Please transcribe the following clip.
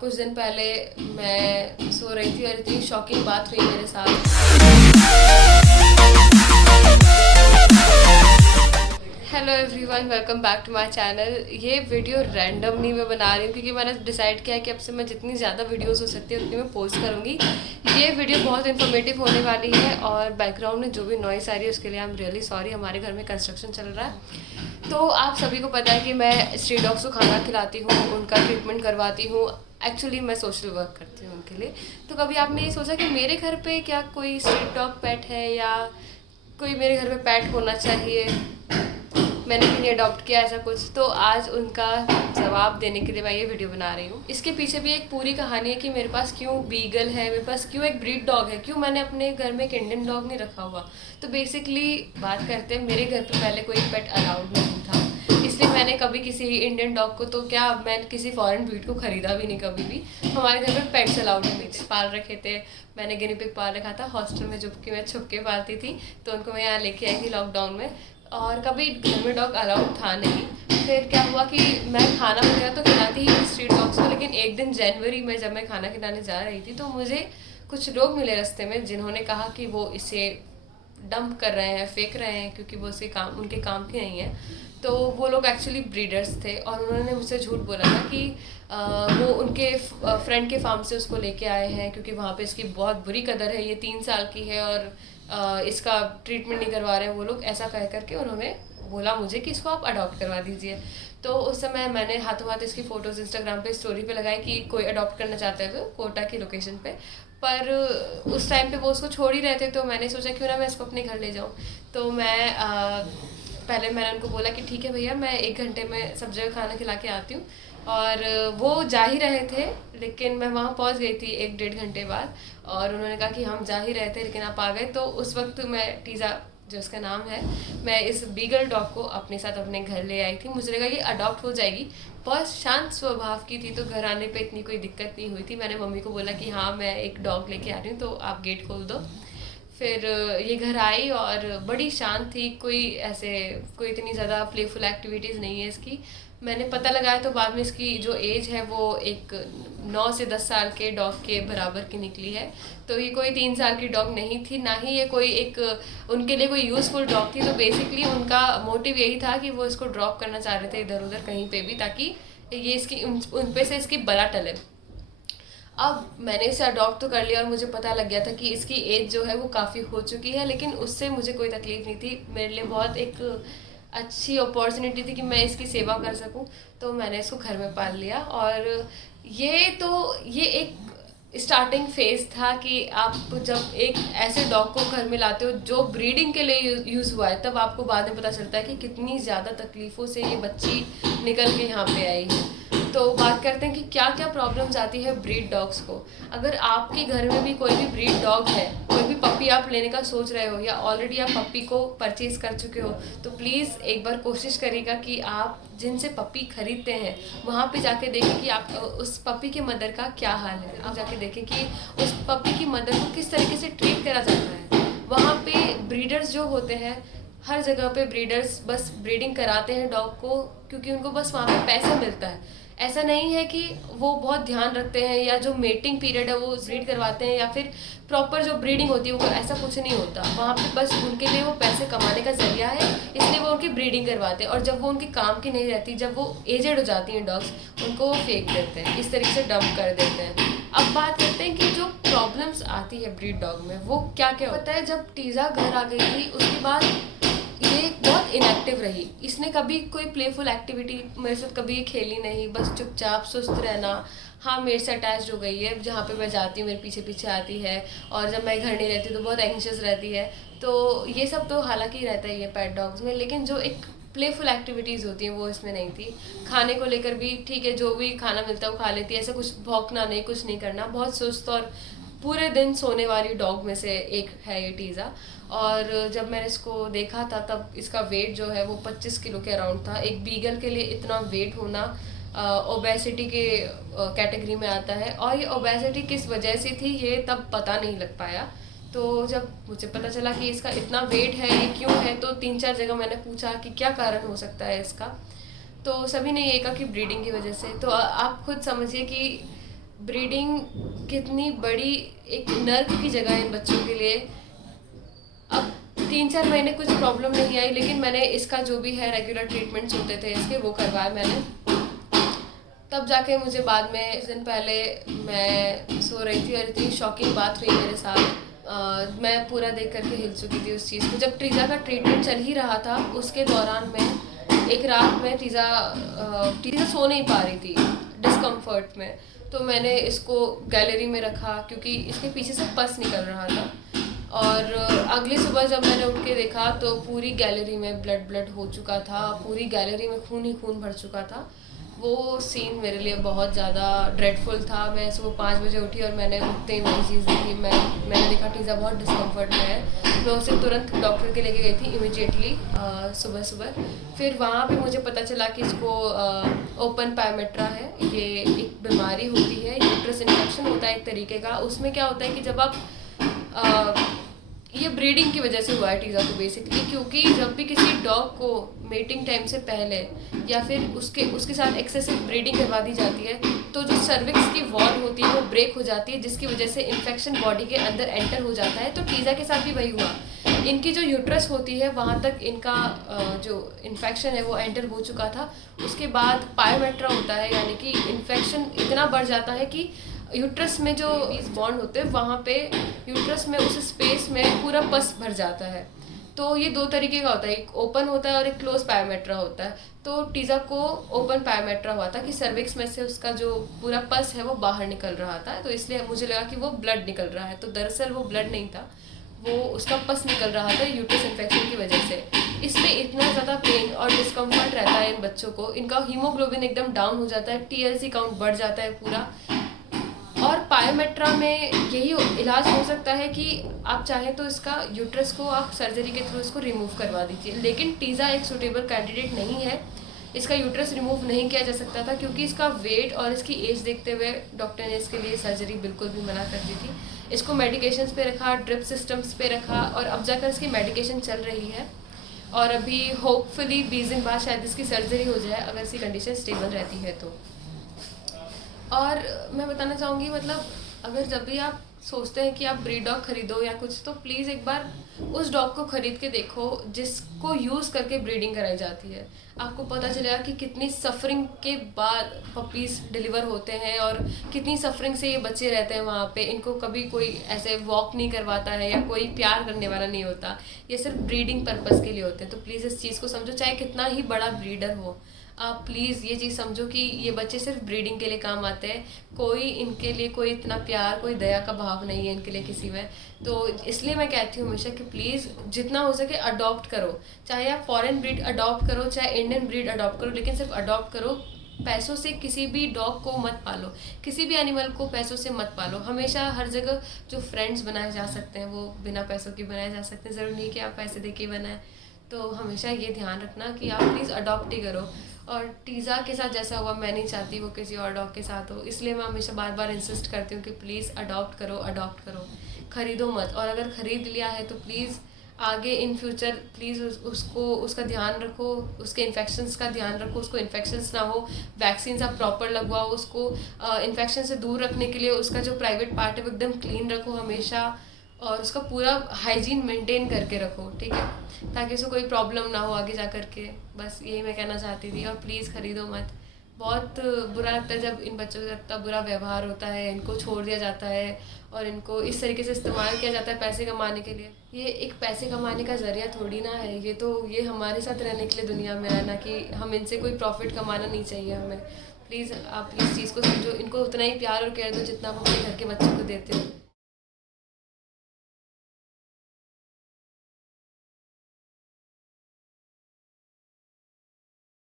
कुछ दिन पहले मैं सो रही थी और इतनी शॉकिंग बात हुई मेरे साथ। Hello everyone, welcome back to my channel. ये वीडियो रैंडमली मैं बना रही हूँ क्योंकि मैंने डिसाइड किया है कि अब से मैं जितनी ज़्यादा वीडियोस हो सकती है उतनी मैं पोस्ट करूँगी। ये वीडियो बहुत इन्फॉर्मेटिव होने वाली है और बैकग्राउंड में जो भी नॉइस आ रही है उसके लिए आई एम रियली सॉरी। हमारे घर में कंस्ट्रक्शन चल रहा है। तो आप सभी को पता है कि मैं स्ट्रीट डॉग्स को खाना खिलाती हूँ, उनका ट्रीटमेंट करवाती हूँ। एक्चुअली मैं सोशल वर्क करती हूँ उनके लिए। तो कभी आपने ये सोचा कि मेरे घर पे क्या कोई स्ट्रीट डॉग पेट है या कोई मेरे घर में पेट होना चाहिए, मैंने भी नहीं अडॉप्ट किया ऐसा कुछ। तो आज उनका जवाब देने के लिए मैं ये वीडियो बना रही हूँ। इसके पीछे भी एक पूरी कहानी है कि मेरे पास क्यों बीगल है, मेरे पास क्यों एक ब्रीड डॉग है, क्यों मैंने अपने घर में एक इंडियन डॉग नहीं रखा हुआ। तो बेसिकली बात करते हैं, मेरे घर पे पहले कोई पेट अलाउड नहीं था, इसलिए मैंने कभी किसी इंडियन डॉग को, तो क्या मैं किसी फॉरेन ब्रीड को खरीदा भी नहीं कभी भी। हमारे घर में पेट्स अलाउड नहीं थे। पाल रखे थे, मैंने गिनी पिग पाल रखा था हॉस्टल में, जबकि मैं छुप के पालती थी। तो उनको मैं यहाँ लेके आई थी लॉकडाउन में, और कभी घर में डॉग अलाउड था नहीं। फिर क्या हुआ कि मैं खाना वगैरह तो खिलाती ही स्ट्रीट डॉग्स को, लेकिन एक दिन जनवरी में जब मैं खाना खिलाने जा रही थी तो मुझे कुछ लोग मिले रास्ते में जिन्होंने कहा कि वो इसे डंप कर रहे हैं, फेंक रहे हैं, क्योंकि वो उनके काम की नहीं है। तो वो लोग एक्चुअली ब्रीडर्स थे और उन्होंने मुझसे झूठ बोला था कि वो उनके फ्रेंड के फार्म से उसको लेके आए हैं, क्योंकि वहाँ पे इसकी बहुत बुरी कदर है, ये 3 साल की है और इसका ट्रीटमेंट नहीं करवा रहे हैं वो लोग। ऐसा कह करके उन्होंने बोला मुझे कि इसको आप अडॉप्ट करवा दीजिए। तो उस समय मैंने हाथों हाथ इसकी फ़ोटोज़ इंस्टाग्राम पे स्टोरी पे लगाई कि कोई अडॉप्ट करना चाहता है तो कोटा की लोकेशन पे। पर उस टाइम पे वो उसको छोड़ ही रहे थे, तो मैंने सोचा क्यों ना मैं इसको अपने घर ले जाऊँ। तो पहले मैंने उनको बोला कि ठीक है भैया, मैं 1 घंटे में सब जगह खाना खिला के आती हूँ। और वो जा ही रहे थे, लेकिन मैं वहाँ पहुँच गई थी 1-1.5 घंटे बाद, और उन्होंने कहा कि हम जा ही रहे थे लेकिन आप आ गए। तो उस वक्त मैं टीज़ा, जो उसका नाम है, मैं इस बीगल डॉग को अपने साथ अपने घर ले आई थी। मुझे लगा ये अडॉप्ट हो जाएगी, बहुत शांत स्वभाव की थी, तो घर आने पे इतनी कोई दिक्कत नहीं हुई थी। मैंने मम्मी को बोला कि हाँ मैं एक डॉग लेके आ रही हूँ तो आप गेट खोल दो। फिर ये घर आई और बड़ी शांत थी, कोई इतनी ज़्यादा प्लेफुल एक्टिविटीज़ नहीं है इसकी। मैंने पता लगाया तो बाद में इसकी जो एज है वो एक 9 से 10 साल के डॉग के बराबर की निकली है। तो ये कोई 3 साल की डॉग नहीं थी, ना ही ये कोई उनके लिए कोई यूज़फुल डॉग थी। तो बेसिकली उनका मोटिव यही था कि वो इसको ड्रॉप करना चाह रहे थे इधर उधर कहीं पे भी, ताकि ये इसकी उन पे से इसकी बला टले। अब मैंने इसे अडॉप्ट तो कर लिया और मुझे पता लग गया था कि इसकी एज जो है वो काफ़ी हो चुकी है, लेकिन उससे मुझे कोई तकलीफ़ नहीं थी। मेरे लिए बहुत एक अच्छी अपॉर्चुनिटी थी कि मैं इसकी सेवा कर सकूं। तो मैंने इसको घर में पाल लिया। और ये एक स्टार्टिंग फेज़ था कि आप जब एक ऐसे डॉग को घर में लाते हो जो ब्रीडिंग के लिए यूज़ हुआ है, तब आपको बाद में पता चलता है कि कितनी ज़्यादा तकलीफ़ों से ये बच्ची निकल के यहाँ पे आई है। तो बात करते हैं कि क्या क्या प्रॉब्लम्स आती है ब्रीड डॉग्स को। अगर आपके घर में भी कोई भी ब्रीड डॉग है, कोई भी पपी आप लेने का सोच रहे हो या ऑलरेडी आप पपी को परचेज कर चुके हो, तो प्लीज़ एक बार कोशिश करिएगा कि आप जिनसे पपी खरीदते हैं वहाँ पे जाके देखें कि आप उस पपी के मदर का क्या हाल है। आप जाके देखें कि उस पपी की मदर को किस तरीके से ट्रीट करा जाता है। वहाँ पे ब्रीडर्स जो होते हैं, हर जगह पे ब्रीडर्स बस ब्रीडिंग कराते हैं डॉग को क्योंकि उनको बस वहाँ पे पैसा मिलता है। ऐसा नहीं है कि वो बहुत ध्यान रखते हैं या जो मेटिंग पीरियड है वो ब्रीड करवाते हैं या फिर प्रॉपर जो ब्रीडिंग होती है वो, ऐसा कुछ नहीं होता। वहाँ पे बस उनके लिए वो पैसे कमाने का जरिया है, इसलिए वो उनकी ब्रीडिंग करवाते हैं। और जब वो उनके काम की नहीं रहती, जब वो एजेड हो जाती हैं डॉग्स, उनको वो फेंक देते हैं, इस तरीके से डंप कर देते हैं। अब बात करते हैं कि जो प्रॉब्लम्स आती है ब्रीड डॉग में वो क्या क्या होता है। जब टीज़ा घर आ गई थी उसके बाद ये बहुत इनएक्टिव रही। इसने कभी कोई प्लेफुल एक्टिविटी मेरे साथ कभी खेली नहीं, बस चुपचाप सुस्त रहना। हाँ, मेरे से अटैच हो गई है, जहाँ पे मैं जाती हूँ मेरे पीछे पीछे आती है, और जब मैं घर नहीं रहती तो बहुत एंग्शियस रहती है। तो ये सब तो हालांकि रहता ही है पेट डॉग्स में, लेकिन जो एक प्लेफुल एक्टिविटीज़ होती हैं वो इसमें नहीं थी। खाने को लेकर भी ठीक है, जो भी खाना मिलता है वो खा लेती है, ऐसा कुछ भौंकना नहीं, कुछ नहीं करना। बहुत सुस्त और पूरे दिन सोने वाली डॉग में से एक है ये टीज़ा। और जब मैंने इसको देखा था तब इसका वेट जो है वो 25 किलो के अराउंड था। एक बीगल के लिए इतना वेट होना ओबेसिटी के कैटेगरी में आता है, और ये ओबेसिटी किस वजह से थी ये तब पता नहीं लग पाया। तो जब मुझे पता चला कि इसका इतना वेट है, ये क्यों है, तो 3-4 जगह मैंने पूछा कि क्या कारण हो सकता है इसका। तो सभी ने ये कहा कि ब्रीडिंग की वजह से। तो आप खुद समझिए कि ब्रीडिंग कितनी बड़ी एक नर्क की जगह है इन बच्चों के लिए। अब 3-4 महीने कुछ प्रॉब्लम नहीं आई, लेकिन मैंने इसका जो भी है रेगुलर ट्रीटमेंट्स होते थे इसके वो करवाए मैंने। तब जाके मुझे बाद में कुछ दिन पहले मैं सो रही थी और इतनी शॉकिंग बात हुई मेरे साथ। मैं पूरा देख करके हिल चुकी थी उस चीज़ को। जब ट्रीज़ा का ट्रीटमेंट चल ही रहा था उसके दौरान मैं एक रात में ट्रीज़ा सो नहीं पा रही थी डिस्कम्फर्ट में। तो मैंने इसको गैलरी में रखा क्योंकि इसके पीछे से पस निकल रहा था। और अगली सुबह जब मैंने उठ के देखा तो पूरी गैलरी में ब्लड हो चुका था, पूरी गैलरी में खून ही खून भर चुका था। वो सीन मेरे लिए बहुत ज़्यादा ड्रेडफुल था। मैं सुबह 5 बजे उठी और मैंने उठते ही वही चीज़ देखी। मैंने देखा टीज़ा बहुत डिस्कम्फर्ट में है। मैं उसे तुरंत डॉक्टर के लेके गई थी इमिजिएटली सुबह सुबह। फिर वहाँ पे मुझे पता चला कि इसको ओपन पायोमेट्रा है। ये एक बीमारी होती है, यूट्रस इन्फेक्शन होता है एक तरीके का। उसमें क्या होता है कि जब आप ये ब्रीडिंग की वजह से हुआ है टीज़ा को बेसिकली, क्योंकि जब भी किसी डॉग को मेटिंग टाइम से पहले या फिर उसके साथ एक्सेसिव ब्रीडिंग करवा दी जाती है तो जो सर्विक्स की वॉल होती है वो ब्रेक हो जाती है, जिसकी वजह से इन्फेक्शन बॉडी के अंदर एंटर हो जाता है। तो टीज़ा के साथ भी वही हुआ। इनकी जो यूट्रस होती है वहाँ तक इनका जो इन्फेक्शन है वो एंटर हो चुका था। उसके बाद पायोमेट्रा होता है, यानी कि इन्फेक्शन इतना बढ़ जाता है कि यूट्रस में जो इस बॉन्ड होते हैं वहाँ पे यूट्रस में उस स्पेस में पूरा पस भर जाता है। तो ये 2 तरीके का होता है, एक ओपन होता है और एक क्लोज पायोमेट्रा होता है। तो टीज़ा को ओपन पायोमेट्रा हुआ था कि सर्विक्स में से उसका जो पूरा पस है वो बाहर निकल रहा था। तो इसलिए मुझे लगा कि वो ब्लड निकल रहा है, तो दरअसल वो ब्लड नहीं था, वो उसका पस निकल रहा था यूट्रस इन्फेक्शन की वजह से। इसमें इतना ज़्यादा पेन और डिस्कम्फर्ट रहता है इन बच्चों को, इनका हीमोग्लोबिन एकदम डाउन हो जाता है, TLC काउंट बढ़ जाता है पूरा। और पायोमेट्रा में यही इलाज हो सकता है कि आप चाहें तो इसका यूट्रस को आप सर्जरी के थ्रू इसको रिमूव करवा दीजिए, लेकिन टीज़ा एक सूटेबल कैंडिडेट नहीं है। इसका यूट्रस रिमूव नहीं किया जा सकता था क्योंकि इसका वेट और इसकी एज देखते हुए डॉक्टर ने इसके लिए सर्जरी बिल्कुल भी मना कर दी थी। इसको मेडिकेशंस पे रखा, ड्रिप सिस्टम्स पे रखा और अब जाकर इसकी मेडिकेशन चल रही है। और अभी होपफुली 20 दिन बाद शायद इसकी सर्जरी हो जाए अगर इसकी कंडीशन स्टेबल रहती है तो। और मैं बताना चाहूँगी, मतलब अगर जब भी आप सोचते हैं कि आप ब्रीड डॉग खरीदो या कुछ, तो प्लीज़ एक बार उस डॉग को ख़रीद के देखो जिसको यूज़ करके ब्रीडिंग कराई जाती है। आपको पता चलेगा कि कितनी सफरिंग के बाद पपीज़ डिलीवर होते हैं और कितनी सफरिंग से ये बच्चे रहते हैं वहाँ पे। इनको कभी कोई ऐसे वॉक नहीं करवाता है या कोई प्यार करने वाला नहीं होता, ये सिर्फ ब्रीडिंग पर्पज़ के लिए होते हैं। तो प्लीज़ इस चीज़ को समझो, चाहे कितना ही बड़ा ब्रीडर हो, आप प्लीज़ ये चीज़ समझो कि ये बच्चे सिर्फ ब्रीडिंग के लिए काम आते हैं। कोई इनके लिए कोई इतना प्यार, कोई दया का भाव नहीं है इनके लिए किसी में। तो इसलिए मैं कहती हूँ हमेशा कि प्लीज़ जितना हो सके अडॉप्ट करो। चाहे आप फॉरेन ब्रीड अडॉप्ट करो, चाहे इंडियन ब्रीड अडॉप्ट करो, लेकिन सिर्फ अडॉप्ट करो। पैसों से किसी भी डॉग को मत पालो, किसी भी एनिमल को पैसों से मत पालो। हमेशा हर जगह जो फ्रेंड्स बनाए जा सकते हैं वो बिना पैसों के बनाए जा सकते हैं, ज़रूरी नहीं कि आप पैसे दे के बनाएं। तो हमेशा ये ध्यान रखना कि आप प्लीज़ अडॉप्ट ही करो। और टीज़ा के साथ जैसा हुआ मैं नहीं चाहती वो किसी और डॉग के साथ हो, इसलिए मैं हमेशा बार बार इंसिस्ट करती हूँ कि प्लीज़ अडॉप्ट करो, अडॉप्ट करो, ख़रीदो मत। और अगर ख़रीद लिया है तो प्लीज़ आगे इन फ्यूचर प्लीज़ उसका ध्यान रखो, उसके इन्फेक्शंस का ध्यान रखो, उसको इन्फेक्शंस ना हो, वैक्सीन आप प्रॉपर लगवाओ, उसको इन्फेक्शन से दूर रखने के लिए उसका जो प्राइवेट पार्ट है वो एकदम क्लीन रखो हमेशा, और उसका पूरा हाइजीन मेंटेन करके रखो, ठीक है, ताकि उसको कोई प्रॉब्लम ना हो आगे जा कर के। बस यही मैं कहना चाहती थी। और प्लीज़ ख़रीदो मत। बहुत बुरा लगता है जब इन बच्चों के साथ इतना बुरा व्यवहार होता है, इनको छोड़ दिया जाता है और इनको इस तरीके से इस्तेमाल किया जाता है पैसे कमाने के लिए। ये एक पैसे कमाने का ज़रिया थोड़ी ना है, ये हमारे साथ रहने के लिए दुनिया में है, ना कि हम इनसे कोई प्रॉफिट कमाना नहीं चाहिए हमें। प्लीज़ आप इस चीज़ को समझो, इनको उतना ही प्यार और केयर दो जितना आप अपने घर के बच्चों को देते हो।